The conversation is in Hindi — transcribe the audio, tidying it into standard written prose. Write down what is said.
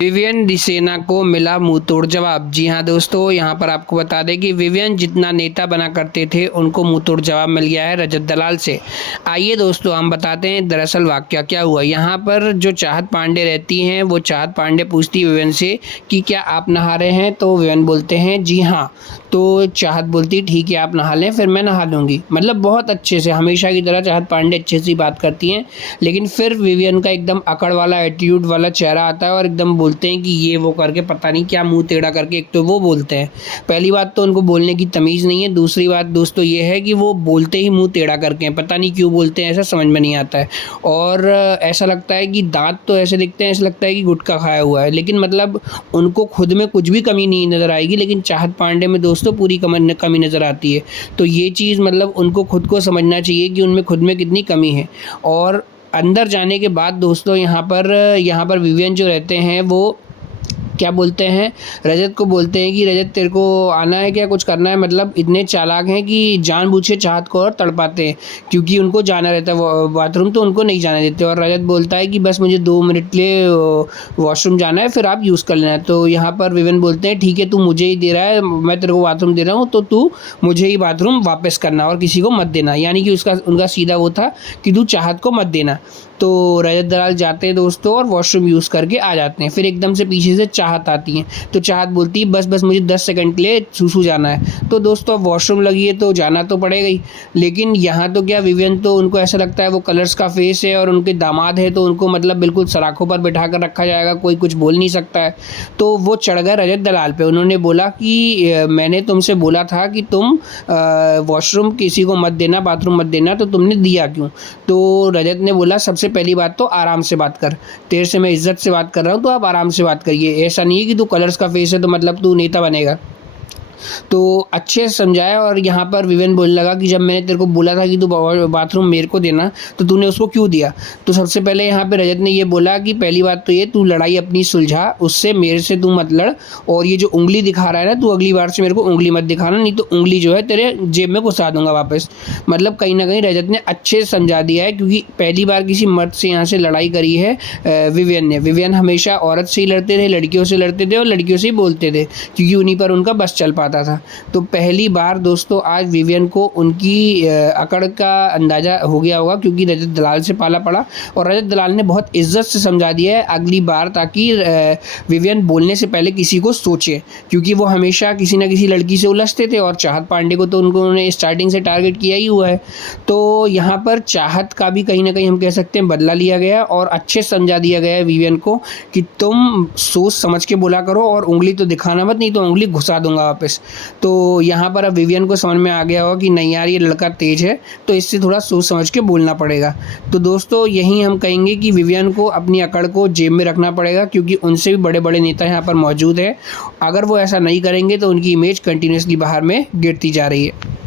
विवियन डिसेना को मिला मुंहतोड़ जवाब। जी हाँ दोस्तों, यहाँ पर आपको बता दें कि विवियन जितना नेता बना करते थे उनको मुंहतोड़ जवाब मिल गया है रजत दलाल से। आइए दोस्तों हम बताते हैं दरअसल वाकया क्या हुआ। यहाँ पर जो चाहत पांडे रहती हैं वो चाहत पांडे पूछती विवियन से कि क्या आप नहा रहे हैं, तो विवियन बोलते हैं जी हाँ। तो चाहत बोलती ठीक है आप नहा लें फिर मैं नहा लूँगी। मतलब बहुत अच्छे से हमेशा की तरह चाहत पांडे अच्छे से बात करती हैं, लेकिन फिर विवियन का एकदम अकड़ वाला एटीट्यूड वाला चेहरा आता है और एकदम बोलते हैं कि ये वो करके पता नहीं क्या मुंह टेढ़ा करके एक तो वो बोलते हैं। पहली बात तो उनको बोलने की तमीज़ नहीं है, दूसरी बात दोस्तों ये है कि वो बोलते ही मुंह टेढ़ा करके हैं, पता नहीं क्यों बोलते हैं, ऐसा समझ में नहीं आता है। और ऐसा लगता है कि दांत तो ऐसे दिखते हैं, ऐसा लगता है कि गुटखा खाया हुआ है, लेकिन मतलब उनको खुद में कुछ भी कमी नहीं नज़र आएगी, लेकिन चाहत पांडे में दोस्तों पूरी कमी नज़र आती है। तो ये चीज़ मतलब उनको खुद को समझना चाहिए कि उनमें खुद में कितनी कमी है। और अंदर जाने के बाद दोस्तों यहाँ पर विवियन जो रहते हैं वो क्या बोलते हैं, रजत को बोलते हैं कि रजत तेरे को आना है क्या, कुछ करना है। मतलब इतने चालाक हैं कि जानबूझ के चाहत को और तड़पाते हैं, क्योंकि उनको जाना रहता है बाथरूम तो उनको नहीं जाने देते। और रजत बोलता है कि बस मुझे 2 मिनट के लिए वॉशरूम जाना है, फिर आप यूज़ कर लेना। तो यहाँ पर विवियन बोलते हैं ठीक है तू मुझे ही दे रहा है, मैं तेरे को बाथरूम दे रहा हूँ तो तू मुझे ही बाथरूम वापस करना और किसी को मत देना। यानी कि उनका सीधा वो था कि तू चाहत को मत देना। तो रजत दलाल जाते हैं दोस्तों और वॉशरूम यूज़ करके आ जाते हैं। फिर एकदम से पीछे से चाहत आती है, तो चाहत बोलती है बस मुझे 10 सेकंड के लिए सूसू जाना है। तो दोस्तों अब वॉशरूम लगी है तो जाना तो पड़ेगा ही, लेकिन यहाँ तो क्या विवियन तो उनको ऐसा लगता है वो कलर्स का फेस है और उनके दामाद है, तो उनको मतलब बिल्कुल सलाखों पर बैठा कर रखा जाएगा, कोई कुछ बोल नहीं सकता है। तो वो चढ़ गए रजत दलाल पे। उन्होंने बोला कि मैंने तुमसे बोला था कि तुम वॉशरूम किसी को मत देना, बाथरूम मत देना, तो तुमने दिया क्यों। तो रजत ने बोला सबसे पहली बात तो आराम से बात कर, तेरे से मैं इज्जत से बात कर रहा हूँ तो आप आराम से बात करिए। ऐसा नहीं है कि तू कलर्स का फेस है तो मतलब तू नेता बनेगा। तो अच्छे से समझाया और यहाँ पर विवियन बोलने लगा कि जब मैंने तेरे को बोला था कि तू बाथरूम मेरे को देना तो तूने उसको क्यों दिया। तो सबसे पहले यहाँ पे रजत ने ये बोला कि पहली बात तो ये तू लड़ाई अपनी सुलझा, उससे मेरे से तू मत लड़, और ये जो उंगली दिखा रहा है ना तू अगली बार से मेरे को उंगली मत दिखाना, नहीं तो उंगली जो है तेरे जेब में घुसा दूंगा वापस। मतलब कहीं ना कहीं रजत ने अच्छे से समझा दिया है, क्योंकि पहली बार किसी मर्द से यहाँ से लड़ाई करी है विवियन ने। विवियन हमेशा औरत से ही लड़ते थे, लड़कियों से लड़ते थे और लड़कियों से ही बोलते थे, क्योंकि उन्हीं पर उनका बस चल पाता था। तो पहली बार दोस्तों आज विवियन को उनकी अकड़ का अंदाज़ा हो गया होगा, क्योंकि रजत दलाल से पाला पड़ा और रजत दलाल ने बहुत इज्जत से समझा दिया है अगली बार, ताकि विवियन बोलने से पहले किसी को सोचे, क्योंकि वो हमेशा किसी न किसी लड़की से उलझते थे और चाहत पांडे को तो उन्होंने स्टार्टिंग से टारगेट किया ही हुआ है। तो यहाँ पर चाहत का भी कहीं ना कहीं हम कह सकते हैं बदला लिया गया और अच्छे समझा दिया गया है विवियन को कि तुम सोच समझ के बोला करो और उंगली तो दिखाना मत, नहीं तो उंगली घुसा दूंगा वापस। तो यहाँ पर अब विवियन को समझ में आ गया होगा कि नहीं यार ये लड़का तेज है, तो इससे थोड़ा सोच समझ के बोलना पड़ेगा। तो दोस्तों यही हम कहेंगे कि विवियन को अपनी अकड़ को जेब में रखना पड़ेगा, क्योंकि उनसे भी बड़े बड़े नेता यहाँ पर मौजूद हैं। अगर वो ऐसा नहीं करेंगे तो उनकी इमेज कंटिन्यूसली बाहर में गिरती जा रही है।